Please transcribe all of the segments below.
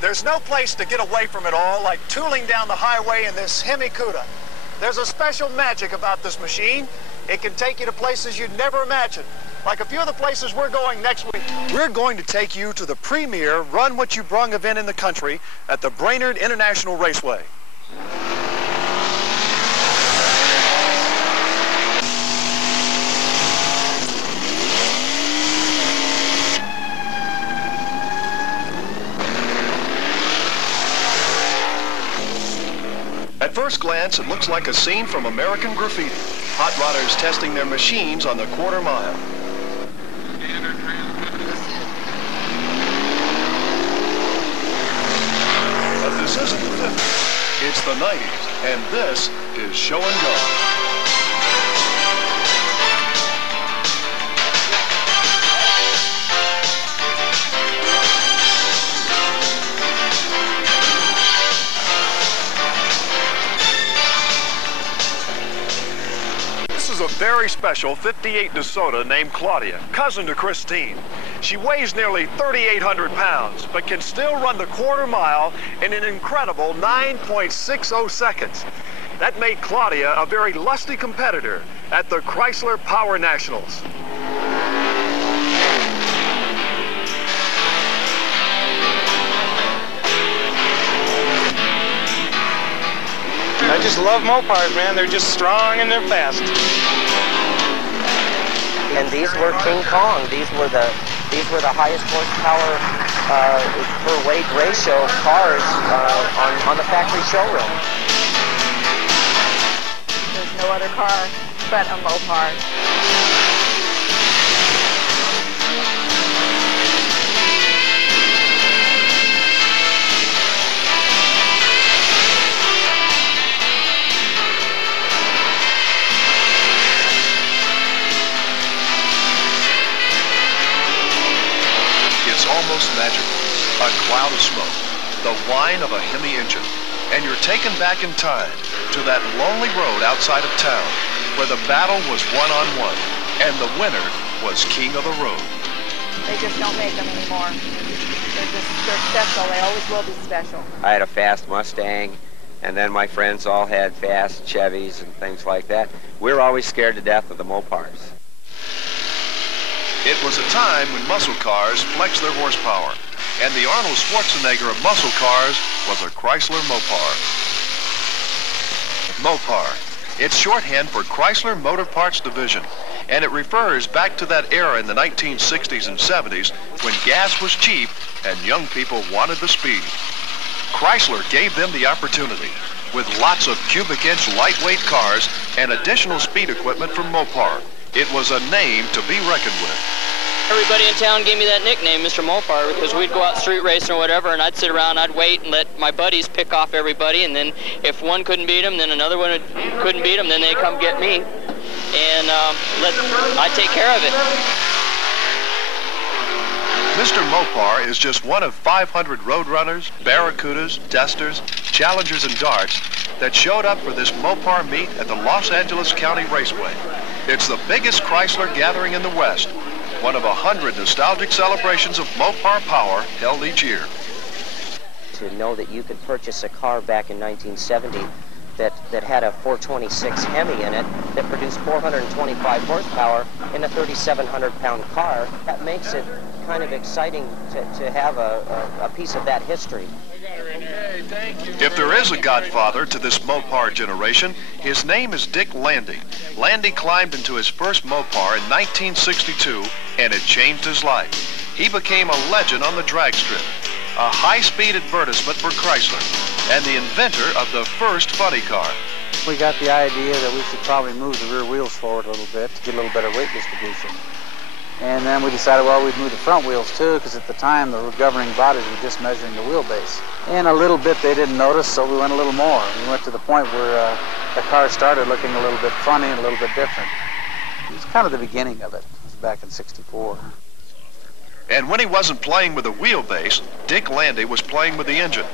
There's no place to get away from it all like tooling down the highway in this Hemi Cuda. There's a special magic about this machine. It can take you to places you'd never imagined, like a few of the places we're going next week. We're going to take you to the premier Run What You Brung event in the country at the Brainerd International Raceway. At first glance, it looks like a scene from American Graffiti. Hot rodders testing their machines on the quarter mile. But this isn't the 50s, it's the 90s, and this is Show and Go. A very special 58 DeSoto named Claudia, cousin to Christine. She weighs nearly 3,800 pounds, but can still run the quarter mile in an incredible 9.60 seconds. That made Claudia a very lusty competitor at the Chrysler Power Nationals. I just love Mopars, man. They're just strong and they're fast. And these were King Kong. These were the highest horsepower per weight ratio cars on the factory showroom. There's no other car but a Mopar. Almost magical. A cloud of smoke, the whine of a Hemi engine, and you're taken back in time to that lonely road outside of town where the battle was one-on-one and the winner was king of the road. They just don't make them anymore. They're special. They always will be special. I had a fast Mustang, and then my friends all had fast Chevys and things like that. We were always scared to death of the Mopars. It was a time when muscle cars flexed their horsepower, and the Arnold Schwarzenegger of muscle cars was a Chrysler Mopar. Mopar. It's shorthand for Chrysler Motor Parts Division, and it refers back to that era in the 1960s and 70s when gas was cheap and young people wanted the speed. Chrysler gave them the opportunity with lots of cubic inch lightweight cars and additional speed equipment from Mopar. It was a name to be reckoned with. Everybody in town gave me that nickname, Mr. Mopar, because we'd go out street racing or whatever, and I'd sit around, I'd wait and let my buddies pick off everybody, and then if one couldn't beat them, then another one couldn't beat them, then they'd come get me, and I'd take care of it. Mr. Mopar is just one of 500 Roadrunners, Barracudas, Dusters, Challengers, and Darts that showed up for this Mopar meet at the Los Angeles County Raceway. It's the biggest Chrysler gathering in the West, one of 100 nostalgic celebrations of Mopar power held each year. To know that you could purchase a car back in 1970 that had a 426 Hemi in it that produced 425 horsepower in a 3,700-pound car, that makes it kind of exciting to have a piece of that history. If there is a godfather to this Mopar generation, his name is Dick Landy. Landy climbed into his first Mopar in 1962, and it changed his life. He became a legend on the drag strip, a high-speed advertisement for Chrysler, and the inventor of the first funny car. We got the idea that we should probably move the rear wheels forward a little bit to get a little better weight distribution. And then we decided, well, we'd move the front wheels too, because at the time the governing bodies were just measuring the wheelbase. And a little bit they didn't notice, so we went a little more. We went to the point where the car started looking a little bit funny and a little bit different. It was kind of the beginning of it. It was back in '64. And when he wasn't playing with the wheelbase, Dick Landy was playing with the engine.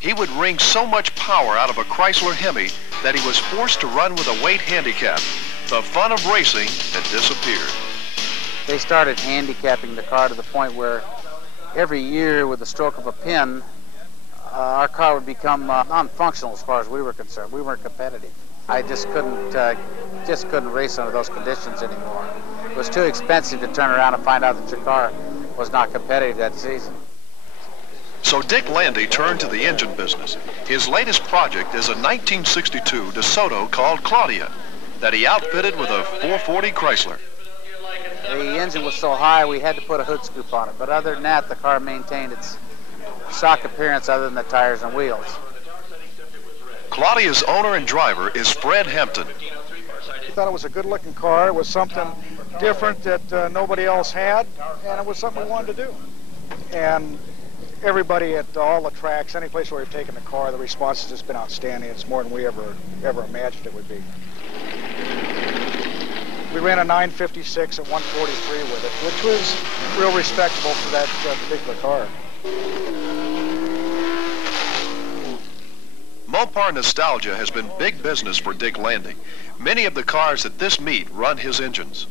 He would wring so much power out of a Chrysler Hemi that he was forced to run with a weight handicap. The fun of racing had disappeared. They started handicapping the car to the point where every year with the stroke of a pen, our car would become non-functional as far as we were concerned. We weren't competitive. I just couldn't race under those conditions anymore. It was too expensive to turn around and find out that your car was not competitive that season. So Dick Landy turned to the engine business. His latest project is a 1962 DeSoto called Claudia that he outfitted with a 440 Chrysler. The engine was so high we had to put a hood scoop on it, but other than that, the car maintained its stock appearance other than the tires and wheels. Claudia's owner and driver is Fred Hampton. We thought it was a good-looking car. It was something different that nobody else had, and it was something we wanted to do. And everybody at all the tracks, any place where we've taken the car, the response has just been outstanding. It's more than we ever imagined it would be. We ran a 956 at 143 with it, which was real respectable for that particular car. Mopar nostalgia has been big business for Dick Landy. Many of the cars at this meet run his engines.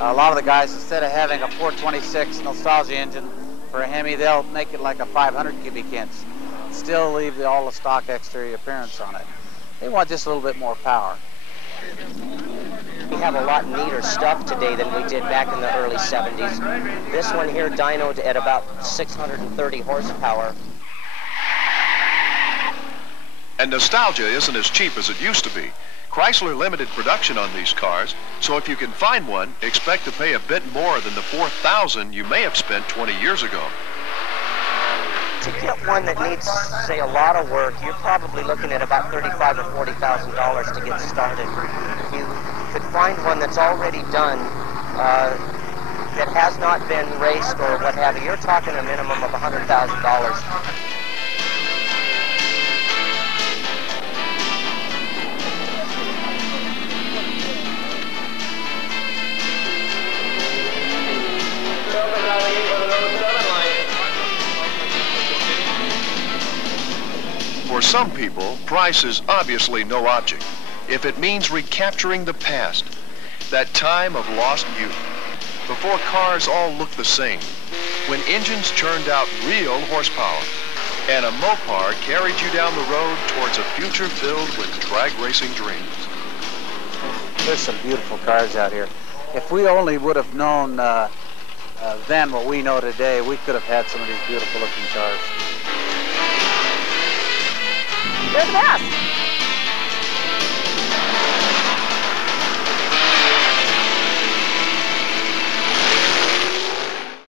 A lot of the guys, instead of having a 426 nostalgia engine for a Hemi, they'll make it like a 500 cubic inch. Still leave all the stock exterior appearance on it. They want just a little bit more power. We have a lot neater stuff today than we did back in the early 70s. This one here dynoed at about 630 horsepower. And nostalgia isn't as cheap as it used to be. Chrysler limited production on these cars, so if you can find one, expect to pay a bit more than the $4,000 you may have spent 20 years ago. To get one that needs, say, a lot of work, you're probably looking at about $35,000 or $40,000 to get started. You could find one that's already done, that has not been raced or what have you. You're talking a minimum of $100,000. For some people, price is obviously no object. If it means recapturing the past, that time of lost youth, before cars all looked the same, when engines churned out real horsepower, and a Mopar carried you down the road towards a future filled with drag racing dreams. There's some beautiful cars out here. If we only would have known then what we know today, we could have had some of these beautiful looking cars. You're the best.